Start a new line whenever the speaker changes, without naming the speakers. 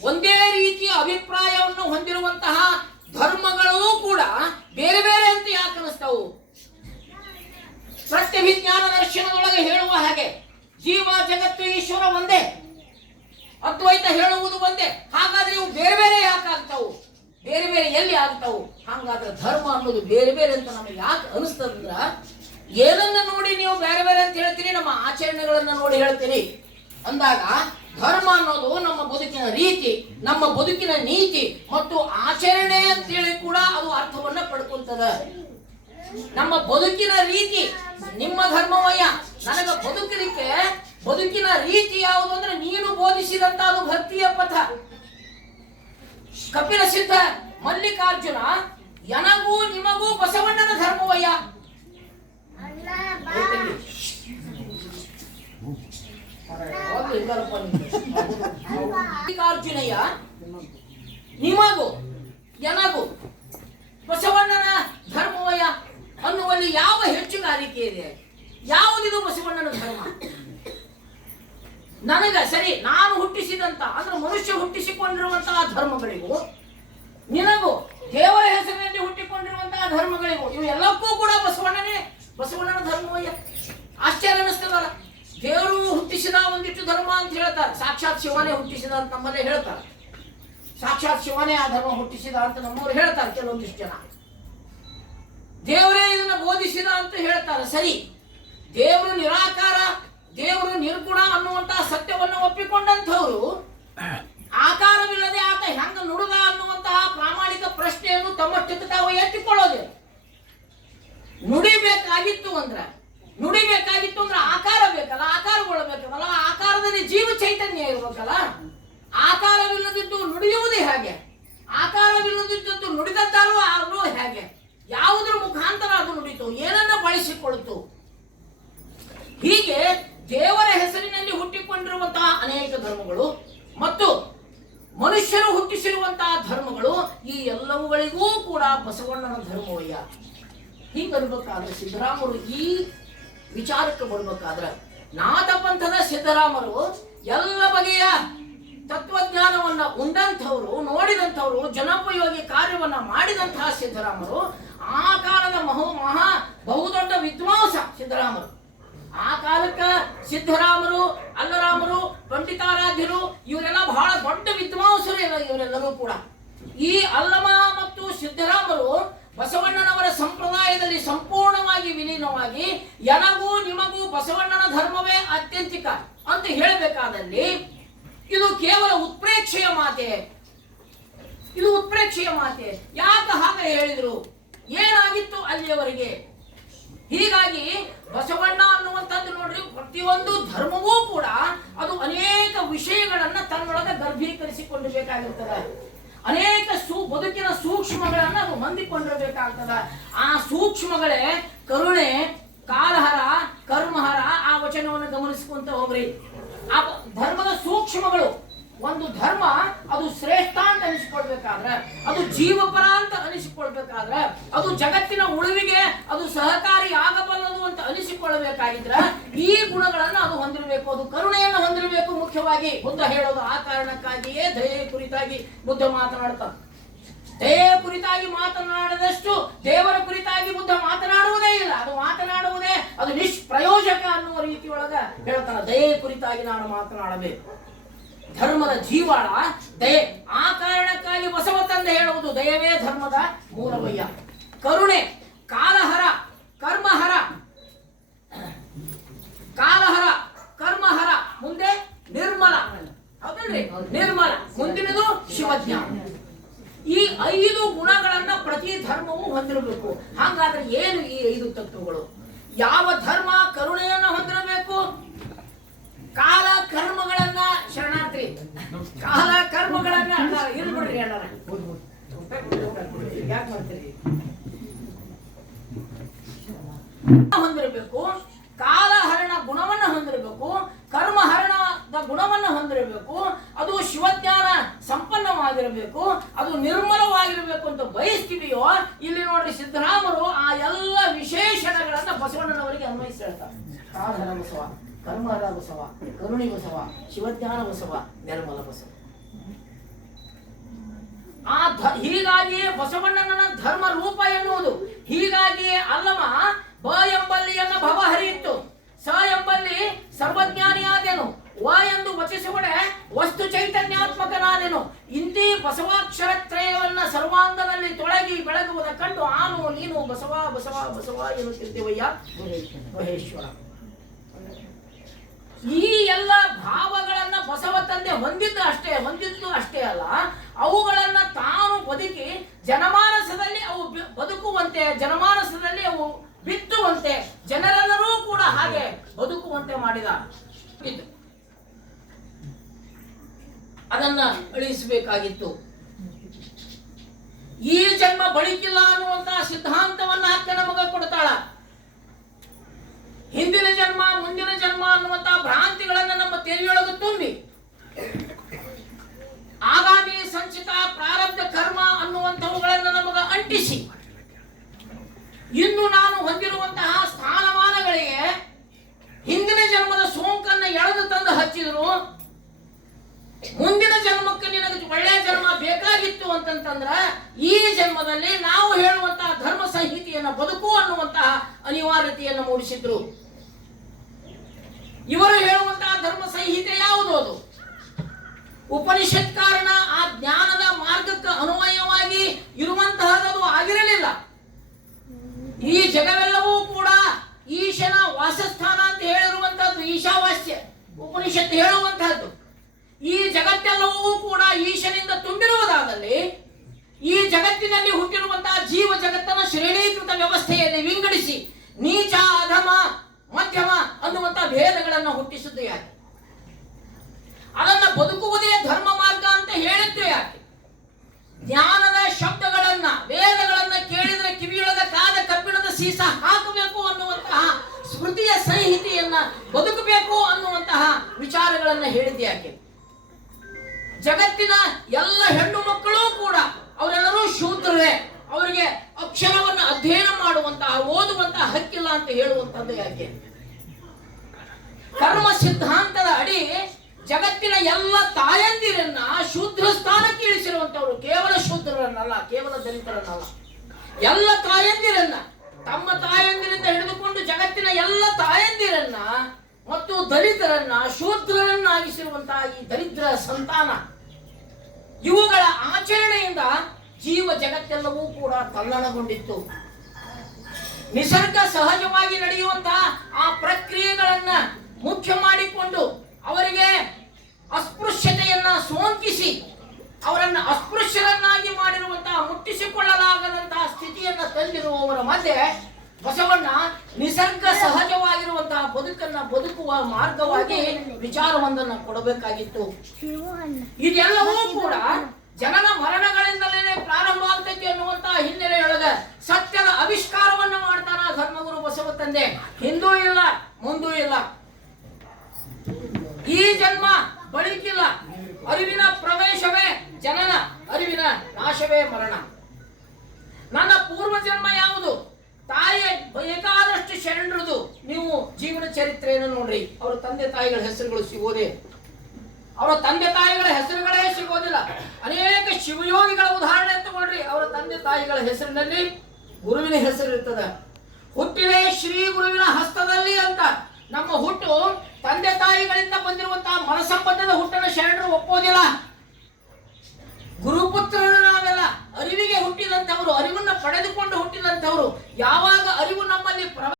ಒಂದೇ ರೀತಿಯ ಅಭಿಪ್ರಾಯವನ್ನು ಹೊಂದಿರುವಂತಹ ಧರ್ಮಗಳೂ ಕೂಡ ಬೇರೆ ಬೇರೆ ಅಂತ ಯಾಕೆ ಅನಿಸ್ತಾವು ಪ್ರತ್ಯಭಿಜ್ಞಾನ ದರ್ಶನದೊಳಗೆ ಹೇಳುವ ಹಾಗೆ ಜೀವ ಜಗತ್ತು ಈಶ್ವರ ಒಂದೇ, ಅದ್ವೈತ ಹೇಳುವುದು ಒಂದೇ. ಹಾಗಾದ್ರೆ ಇವು ಬೇರೆ ಬೇರೆ ಯಾಕೆ ಆಗ್ತಾವು? ಬೇರೆ ಬೇರೆ ಎಲ್ಲಿ ಆಗ್ತಾವು? ಹಾಗಾದ್ರೆ ಧರ್ಮ ಅನ್ನೋದು ಬೇರೆ ಬೇರೆ ಅಂತ ನಮಗೆ ಯಾಕೆ ಅನಿಸ್ತದಂದ್ರ ಏನನ್ನ ನೋಡಿ ನೀವು ಬೇರೆ ಬೇರೆ ಅಂತ ಹೇಳ್ತೀರಿ, ನಮ್ಮ ಆಚರಣೆಗಳನ್ನ ನೋಡಿ ಹೇಳ್ತೀರಿ. ಅಂದಾಗ ಧರ್ಮ ಅನ್ನೋದು ನಮ್ಮ ಬದುಕಿನ ರೀತಿ ನಮ್ಮ ಬದುಕಿನ ನೀತಿ ಮತ್ತು ಆಚರಣೆ ಅಂತೇಳಿ ಕೂಡ ಅದು ಅರ್ಥವನ್ನ ಪಡ್ಕೊಂತದ. ನಮ್ಮ ಬದುಕಿನ ರೀತಿ ನಿಮ್ಮ ಧರ್ಮವಯ್ಯ ನನಗ ಬದುಕಲಿಕ್ಕೆ ಬದುಕಿನ ರೀತಿ ಯಾವುದು ಅಂದ್ರೆ ನೀನು ಬೋಧಿಸಿದಂತ ಅದು ಭಕ್ತಿಯ ಪಥ. ಕಪಿಲ ಸಿದ್ಧ ಮಲ್ಲಿಕಾರ್ಜುನ ನನಗೂ ನಿಮಗೂ ಬಸವಣ್ಣನ ಧರ್ಮವಯ್ಯ. ಮಲ್ಲಿಕಾರ್ಜುನಯ್ಯ ನಿಮಗೂ ಎನಗೂ ಬಸವಣ್ಣನ ಧರ್ಮವಯ ಅನ್ನುವಲ್ಲಿ ಯಾವ ಹೆಚ್ಚುಗಾರಿಕೆ ಇದೆ? ಯಾವುದಿದು ಬಸವಣ್ಣನ ಧರ್ಮ? ನನಗ, ಸರಿ, ನಾನು ಹುಟ್ಟಿಸಿದಂತ, ಅಂದ್ರೆ ಮನುಷ್ಯ ಹುಟ್ಟಿಸಿಕೊಂಡಿರುವಂತಹ ಧರ್ಮಗಳಿಗೂ ನಿನಗೂ, ದೇವರ ಹೆಸರಿನಲ್ಲಿ ಹುಟ್ಟಿಕೊಂಡಿರುವಂತಹ ಧರ್ಮಗಳಿಗೂ ಇವೆಲ್ಲಕ್ಕೂ ಕೂಡ ಬಸವಣ್ಣನೇ, ಬಸವಣ್ಣನ ಧರ್ಮವಯ್ಯ. ಆಶ್ಚರ್ಯ ಅನಿಸ್ತದಲ್ಲ ದೇವರು ಹುಟ್ಟಿಸಿದ ಒಂದಿಷ್ಟು ಧರ್ಮ ಅಂತ ಹೇಳ್ತಾರೆ. ಸಾಕ್ಷಾತ್ ಶಿವನೇ ಹುಟ್ಟಿಸಿದ ಅಂತ ನಮ್ಮಲ್ಲೇ ಹೇಳ್ತಾರೆ. ಸಾಕ್ಷಾತ್ ಶಿವನೇ ಆ ಧರ್ಮ ಹುಟ್ಟಿಸಿದ ಅಂತ ನಮ್ಮವ್ರು ಹೇಳ್ತಾರೆ ಕೆಲವೊಂದಿಷ್ಟು ಜನ. ದೇವರೇ ಇದನ್ನ ಬೋಧಿಸಿದ ಅಂತ ಹೇಳ್ತಾರೆ. ಸರಿ. ದೇವರು ನಿರಾಕಾರ, ದೇವರು ನಿರ್ಗುಣ ಅನ್ನುವಂತಹ ಸತ್ಯವನ್ನು ಒಪ್ಪಿಕೊಂಡಂಥವ್ರು ಆಕಾರವಿಲ್ಲದೆ ಆತ ಹೆಂಗ ನುಡುಗ ಅನ್ನುವಂತಹ ಪ್ರಾಮಾಣಿಕ ಪ್ರಶ್ನೆಯನ್ನು ತಮ್ಮಷ್ಟಕ್ಕೆ ತಾವು ಎತ್ತಿಕೊಳ್ಳೋದು ನುಡಿಬೇಕಾಗಿತ್ತು ಅಂದ್ರ ನುಡಿಬೇಕಾಗಿತ್ತು ಜೀವ ಚೈತನ್ಯ ಇರ್ಬೇಕಲ್ಲ ಆಕಾರವಿಲ್ಲದಿದ್ದು ನುಡಿಯುವುದೇ ಹೇಗೆ? ಆಕಾರವಿಲ್ಲದಿದ್ದು ನುಡಿದದ್ದಾರು ಆದರೂ ಹೇಗೆ? ಯಾವುದ್ರ ಮುಖಾಂತರ ಅದು ನುಡಿತು? ಏನನ್ನ ಬಳಸಿಕೊಳ್ತು? ಹೀಗೆ ದೇವರ ಹೆಸರಿನಲ್ಲಿ ಹುಟ್ಟಿಕೊಂಡಿರುವಂತಹ ಅನೇಕ ಧರ್ಮಗಳು ಮತ್ತು ಮನುಷ್ಯರು ಹುಟ್ಟಿಸಿರುವಂತಹ ಧರ್ಮಗಳು ಈ ಎಲ್ಲವುಗಳಿಗೂ ಕೂಡ ಬಸವಣ್ಣನ ಧರ್ಮವಯ್ಯ. ಹೀಗರ್ಬೇಕಾದ್ರೆ ಸಿದ್ದರಾಮರು ಈ ವಿಚಾರಕ್ಕೆ ಬರ್ಬೇಕಾದ್ರೆ ನಾಥ ಪಂಥದ ಸಿದ್ದರಾಮರು ಎಲ್ಲ ಬಗೆಯ ತತ್ವಜ್ಞಾನವನ್ನ ಉಂಡಂಥವ್ರು, ನೋಡಿದಂಥವ್ರು, ಜನೋಪಯೋಗಿ ಕಾರ್ಯವನ್ನ ಮಾಡಿದಂತಹ ಸಿದ್ದರಾಮರು, ಆ ಕಾಲದ ಮಹೋ ಮಹಾ ಬಹುದೊಡ್ಡ ವಿದ್ವಾಂಸ ಸಿದ್ದರಾಮರು. ಆ ಕಾಲಕ್ಕ ಸಿದ್ದರಾಮರು, ಅಲ್ಲರಾಮರು, ಪಂಡಿತಾರಾಧ್ಯರು, ಇವರೆಲ್ಲ ಬಹಳ ದೊಡ್ಡ ವಿದ್ವಾಂಸರು ಇವರೆಲ್ಲರೂ ಕೂಡ. ಈ ಅಲ್ಲಮ ಮತ್ತು ಸಿದ್ದರಾಮರು ಬಸವಣ್ಣನವರ ಸಂಪ್ರದಾಯದಲ್ಲಿ ಸಂಪೂರ್ಣವಾಗಿ ವಿಲೀನವಾಗಿ ಎನಗೂ ನಿಮಗೂ ಬಸವಣ್ಣನ ಧರ್ಮವೇ ಅತ್ಯಂತಿಕ ಅಂತ ಹೇಳಬೇಕಾದಲ್ಲಿ, ಇದು ಕೇವಲ ಉತ್ಪ್ರೇಕ್ಷೆಯ ಮಾತೆ. ಇದು ಉತ್ಪ್ರೇಕ್ಷೆಯ ಮಾತೆ. ಯಾಕೆ ಹಾಗೆ ಹೇಳಿದ್ರು? ಏನಾಗಿತ್ತು ಅಲ್ಲಿಯವರಿಗೆ? ಹೀಗಾಗಿ ಬಸವಣ್ಣ ಅನ್ನುವಂಥದ್ದು ನೋಡ್ರಿ, ಪ್ರತಿಯೊಂದು ಧರ್ಮವೂ ಕೂಡ ಅದು ಅನೇಕ ವಿಷಯಗಳನ್ನ ತನ್ನೊಳಗೆ ಗರ್ಭೀಕರಿಸಿಕೊಂಡು ಬೇಕಾಗಿರ್ತದೆ ಅನೇಕ ಸೂ, ಬದುಕಿನ ಸೂಕ್ಷ್ಮಗಳನ್ನ ಅದು ಹೊಂದಿಕೊಂಡಿರಬೇಕಾಗ್ತದ. ಆ ಸೂಕ್ಷ್ಮಗಳೇ ಕರುಣೆ, ಕಾಲಹರ, ಕರ್ಮಹರ, ಆ ವಚನವನ್ನು ಗಮನಿಸಿಕೊಂತ ಹೋಗ್ರಿ ಆ ಧರ್ಮದ ಸೂಕ್ಷ್ಮಗಳು, ಒಂದು ಧರ್ಮ ಅದು ಶ್ರೇಷ್ಠ ಅಂತ ಅನಿಸಿಕೊಳ್ಬೇಕಾದ್ರೆ, ಅದು ಜೀವಪರ ಅಂತ ಅನಿಸಿಕೊಳ್ಬೇಕಾದ್ರೆ, ಅದು ಜಗತ್ತಿನ ಉಳಿವಿಗೆ ಅದು ಸಹಕಾರಿ ಆಗಬಲ್ಲದು ಅಂತ ಅನಿಸಿಕೊಳ್ಳಬೇಕಾಗಿದ್ರೆ ಈ ಗುಣಗಳನ್ನು ಅದು ಹೊಂದಿರಬೇಕು, ಅದು ಕರುಣೆಯನ್ನು ಹೊಂದಿರಬೇಕು ಮುಖ್ಯವಾಗಿ. ಬುದ್ಧ ಹೇಳೋದು ಆ ಕಾರಣಕ್ಕಾಗಿಯೇ ದಯೆ ಕುರಿತಾಗಿ ಬುದ್ಧ ಮಾತನಾಡ್ತಾನೆ. ದಯೆ ಕುರಿತಾಗಿ ಮಾತನಾಡದಷ್ಟು ದೇವರ ಕುರಿತಾಗಿ ಬುದ್ಧ ಮಾತನಾಡುವುದೇ ಇಲ್ಲ. ಅದು ಮಾತನಾಡುವುದೇ, ಅದು ನಿಷ್ಪ್ರಯೋಜಕ ಅನ್ನುವ ರೀತಿಯೊಳಗ ಹೇಳ್ತಾನೆ. ದಯೆ ಕುರಿತಾಗಿ ನಾನು ಮಾತನಾಡಬೇಕು. ಧರ್ಮದ ಜೀವಾಳ, ದಯೆ, ಆ ಕಾರಣಕ್ಕಾಗಿ ಬಸವ ತಂದೆ ಹೇಳುವುದು ದಯವೇ ಧರ್ಮದ ಮೂಲವಯ್ಯ. ಕರುಣೆ, ಕಾಲಹರ, ಕರ್ಮಹರ ಕಾಲಹರ, ಕರ್ಮಹರ, ಮುಂದೆ ನಿರ್ಮಲ. ಹೌದಲ್ರಿ ನಿರ್ಮಲ. ಮುಂದಿನದು ಶಿವಜ್ಞಾನ. ಈ ಐದು ಗುಣಗಳನ್ನ ಪ್ರತಿ ಧರ್ಮವು ಹೊಂದಿರಬೇಕು. ಹಾಗಾದ್ರೆ ಏನು ಈ ಐದು ತತ್ವಗಳು? ಯಾವ ಧರ್ಮ ಕರುಣೆಯನ್ನ ಹೊಂದಿರಬೇಕು? ಕಾಲ ಕರ್ಮಗಳನ್ನ ಶರಣಾರ್ಥಿ. ಕಾಲ ಕರ್ಮಗಳನ್ನ ಅಣ್ಣ, ಇರ್ಲಿ ಬಿಡ್ರಿ ಯಾಕ ಯಾಕ್ ಮಾಡ್ತೀರಿ? ಹೊಂದಿರಬೇಕು ಕಾಲಹರಣ ಗುಣವನ್ನ ಹೊಂದಿರಬೇಕು ಕರ್ಮಹರಣದ ಗುಣವನ್ನ ಹೊಂದಿರಬೇಕು ಅದು ಶಿವಜ್ಞಾನ ಸಂಪನ್ನವಾಗಿರಬೇಕು ಅದು ನಿರ್ಮಲವಾಗಿರಬೇಕು ಅಂತ ಬಯಸ್ತೀವಿಯೋ ಇಲ್ಲಿ ನೋಡ್ರಿ ಸಿದ್ದರಾಮರು ಆ ಎಲ್ಲ ವಿಶೇಷಣಗಳನ್ನ ಬಸವಣ್ಣನವರಿಗೆ ಅನ್ವಯಿಸಿ ಹೇಳ್ತಾರೆ ಬಸವ, ಕರ್ಮಹರ ಬಸವ, ಕರುಣಿ ಬಸವ, ಶಿವಜ್ಞಾನ ಬಸವ, ನಿರ್ಮಲ ಬಸವ. ಆ ಧ, ಹೀಗಾಗಿಯೇ ಬಸವಣ್ಣನ ಧರ್ಮ ರೂಪ ಎನ್ನುವುದು. ಹೀಗಾಗಿಯೇ ಅಲ್ಲಮ ಬ ಎನ್ನುತ್ತಿದ್ದೇವಯ್ಯ ಮಹೇಶ್ವರ. ಈ ಎಲ್ಲ ಭಾವಗಳನ್ನ ಬಸವ ತಂದೆ ಹೊಂದಿದ್ದು ಅಷ್ಟೇ ಹೊಂದಿದ್ದು ಅಷ್ಟೇ ಅಲ್ಲ. ಅವುಗಳನ್ನ ತಾನು ಬದುಕಿ ಜನಮಾನಸದಲ್ಲಿ ಅವು ಬದುಕುವಂತೆ ಜನಮಾನಸದಲ್ಲಿ ಅವು ಬಿತ್ತುವಂತೆ ಜನರೆಲ್ಲರೂ ಕೂಡ ಹಾಗೆ ಬದುಕುವಂತೆ ಮಾಡಿದ ಇದು. ಅದನ್ನ ಅಳಿಸಬೇಕಾಗಿತ್ತು. ಈ ಜನ್ಮ ಬಳಿಕಿಲ್ಲ ಅನ್ನುವಂತಹ ಸಿದ್ಧಾಂತವನ್ನ ಹಾಕಿ ನಮಗ ಕೊಡ್ತಾಳ. ಹಿಂದಿನ ಜನ್ಮ, ಮುಂದಿನ ಜನ್ಮ ಅನ್ನುವಂತಹ ಭ್ರಾಂತಿಗಳನ್ನ ನಮ್ಮ ತೆರೆಯೊಳಗೆ ತುಂಬಿ. ಆಗಾಮಿ ಸಂಚಿತ ಪ್ರಾರಬ್ಧ ಕರ್ಮ ಅನ್ನುವಂಥವುಗಳನ್ನ ನಮಗ ಅಂಟಿಸಿ. ಇನ್ನು ನಾನು ಹೊಂದಿರುವಂತಹ ಸ್ಥಾನಮಾನಗಳಿಗೆ ಹಿಂದಿನ ಜನ್ಮದ ಸೋಂಕನ್ನ ಎಳೆದು ತಂದು ಹಚ್ಚಿದ್ರು. ಮುಂದಿನ ಜನ್ಮಕ್ಕೆ ನಿನಗೆ ಒಳ್ಳೆಯ ಜನ್ಮ ಬೇಕಾಗಿತ್ತು ಅಂತಂತಂದ್ರ ಈ ಜನ್ಮದಲ್ಲಿ ನಾವು ಹೇಳುವಂತಹ ಧರ್ಮ ಸಂಹಿತೆಯನ್ನ ಬದುಕು ಅನ್ನುವಂತಹ ಅನಿವಾರ್ಯತೆಯನ್ನು ಮೂಡಿಸಿದ್ರು. ಇವರು ಹೇಳುವಂತಹ ಧರ್ಮ ಸಂಹಿತೆ ಯಾವುದು ಅದು? ಉಪನಿಷತ್ ಕಾರಣ ಆ ಜ್ಞಾನದ ಮಾರ್ಗಕ್ಕೆ ಅನ್ವಯವಾಗಿ ಇರುವಂತಹದ್ದು ಆಗಿರಲಿಲ್ಲ. ಈ ಜಗವೆಲ್ಲವೂ ಕೂಡ ಈಶನ ವಾಸಸ್ಥಾನ ಅಂತ ಹೇಳಿರುವಂತಹದ್ದು, ಈಶಾವಾಸ್ಯ. ಉಪನಿಷತ್ ಹೇಳುವಂತಹದ್ದು. ಈ ಜಗತ್ತೆಲ್ಲವೂ ಕೂಡ ಈಶನಿಂದ ತುಂಬಿರುವುದಾದಲ್ಲಿ ಈ ಜಗತ್ತಿನಲ್ಲಿ ಹುಟ್ಟಿರುವಂತಹ ಜೀವ ಜಗತ್ತನ್ನು ಶ್ರೇಣೀಕೃತ ವ್ಯವಸ್ಥೆಯಲ್ಲಿ ವಿಂಗಡಿಸಿ ನೀಚ ಭೇದಗಳನ್ನು ಹುಟ್ಟಿಸಿದ್ದು ಯಾಕೆ? ಅದನ್ನ ಬದುಕುವುದೇ ಧರ್ಮ ಮಾರ್ಗ ಅಂತ ಹೇಳಿದ್ದು ಯಾಕೆ? ಜ್ಞಾನದ ಶಬ್ದಗಳನ್ನ, ವೇದಗಳನ್ನ ಕೇಳಿದ್ರೆ ಕಿವಿಯೊಳಗ ಕಾದ ಕಬ್ಬಿಣದ ಸೀಸ ಹಾಕಬೇಕು ಅನ್ನುವಂತಹ ಸ್ಮೃತಿಯ ಸಂಹಿತೆಯನ್ನ ಬದುಕಬೇಕು ಅನ್ನುವಂತಹ ವಿಚಾರಗಳನ್ನ ಹೇಳಿದ್ದು ಯಾಕೆ? ಜಗತ್ತಿನ ಎಲ್ಲ ಹೆಣ್ಣು ಮಕ್ಕಳು ಕೂಡ ಅವರೆಲ್ಲರೂ ಶೂದ್ರರೇ. ಅವರಿಗೆ ಅಕ್ಷರವನ್ನು ಅಧ್ಯಯನ ಮಾಡುವಂತಹ, ಓದುವಂತಹ ಹಕ್ಕಿಲ್ಲ ಅಂತ ಹೇಳುವಂತದ್ದು ಯಾಕೆ? ಸಿದ್ಧಾಂತದ ಅಡಿ ಜಗತ್ತಿನ ಎಲ್ಲ ತಾಯಂದಿರನ್ನ ಶೂದ್ರ ಸ್ಥಾನಕ್ಕೆ ಇಳಿಸಿರುವಂತವರು ಕೇವಲ ಶೂದ್ರರನ್ನಲ್ಲ, ಕೇವಲ ದಲಿತರನ್ನಲ್ಲ. ಎಲ್ಲ ತಾಯಂದಿರನ್ನ, ತಮ್ಮ ತಾಯಂದಿರಿಂದ ಹಿಡಿದುಕೊಂಡು ಜಗತ್ತಿನ ಎಲ್ಲ ತಾಯಂದಿರನ್ನ ಮತ್ತು ದಲಿತರನ್ನ ಶೂದ್ರರನ್ನಾಗಿಸಿರುವಂತಹ ಈ ದರಿದ್ರ ಸಂತಾನ. ಇವುಗಳ ಆಚರಣೆಯಿಂದ ಜೀವ ಜಗತ್ತೆಲ್ಲವೂ ಕೂಡ ತಲ್ಲಣಗೊಂಡಿತ್ತು. ನಿಸರ್ಗ ಸಹಜವಾಗಿ ನಡೆಯುವಂತಹ ಆ ಪ್ರಕ್ರಿಯೆಗಳನ್ನ ಮುಖ್ಯ ಮಾಡಿಕೊಂಡು ಅವರಿಗೆ ಅಸ್ಪೃಶ್ಯತೆಯನ್ನ ಸೋಂಕಿಸಿ ಅವರನ್ನು ಅಸ್ಪೃಶ್ಯರನ್ನಾಗಿ ಮಾಡಿರುವಂತಹ ಮುಟ್ಟಿಸಿಕೊಳ್ಳಲಾಗದಂತಹ ಸ್ಥಿತಿಯನ್ನ ತಂದಿರುವವರ ಮಧ್ಯೆ ಬಸವಣ್ಣ ನಿಸರ್ಗ ಸಹಜವಾಗಿರುವಂತಹ ಬದುಕನ್ನ ಬದುಕುವ ಮಾರ್ಗವಾಗಿ ವಿಚಾರವೊಂದನ್ನು ಕೊಡಬೇಕಾಗಿತ್ತು. ಇದೆಲ್ಲವೂ ಕೂಡ ಜನ್ಮ ಯಾವುದು? ತಾಯಿಯ ಬೇಕಾದಷ್ಟು ಶರಣರುದು. ನೀವು ಜೀವನ ಚರಿತ್ರೆಯನ್ನು ನೋಡ್ರಿ. ಅವರ ತಂದೆ ತಾಯಿಗಳ ಹೆಸರುಗಳು ಸಿಗೋದೇ. ಅವರ ತಂದೆ ತಾಯಿಗಳ ಹೆಸರುಗಳೇ ಸಿಗೋದಿಲ್ಲ. ಅನೇಕ ಶಿವಯೋಗಿಗಳ ಉದಾಹರಣೆ ತಗೊಳ್ರಿ. ಅವರ ತಂದೆ ತಾಯಿಗಳ ಹೆಸರಿನಲ್ಲಿ ಗುರುವಿನ ಹೆಸರು ಇರ್ತದ. ಹುಟ್ಟಿದೆ ಶ್ರೀ ಗುರುವಿನ ಹಸ್ತದಲ್ಲಿ ಅಂತ. ನಮ್ಮ ಹುಟ್ಟು ತಂದೆ ತಾಯಿಗಳಿಂದ ಬಂದಿರುವಂತಹ ಮನಸಂಬಂಧದ ಹುಟ್ಟನ ಶರಣರು ಒಪ್ಪೋದಿಲ್ಲ. ಗುರುಪುತ್ರರು ನಾವೆಲ್ಲ ಅರಿವಿಗೆ ಹುಟ್ಟಿದಂಥವರು ಅರಿವನ್ನು ಪಡೆದುಕೊಂಡು ಹುಟ್ಟಿದಂಥವರು ಯಾವಾಗ ಅರಿವು ನಮ್ಮಲ್ಲಿ ಪ್ರವ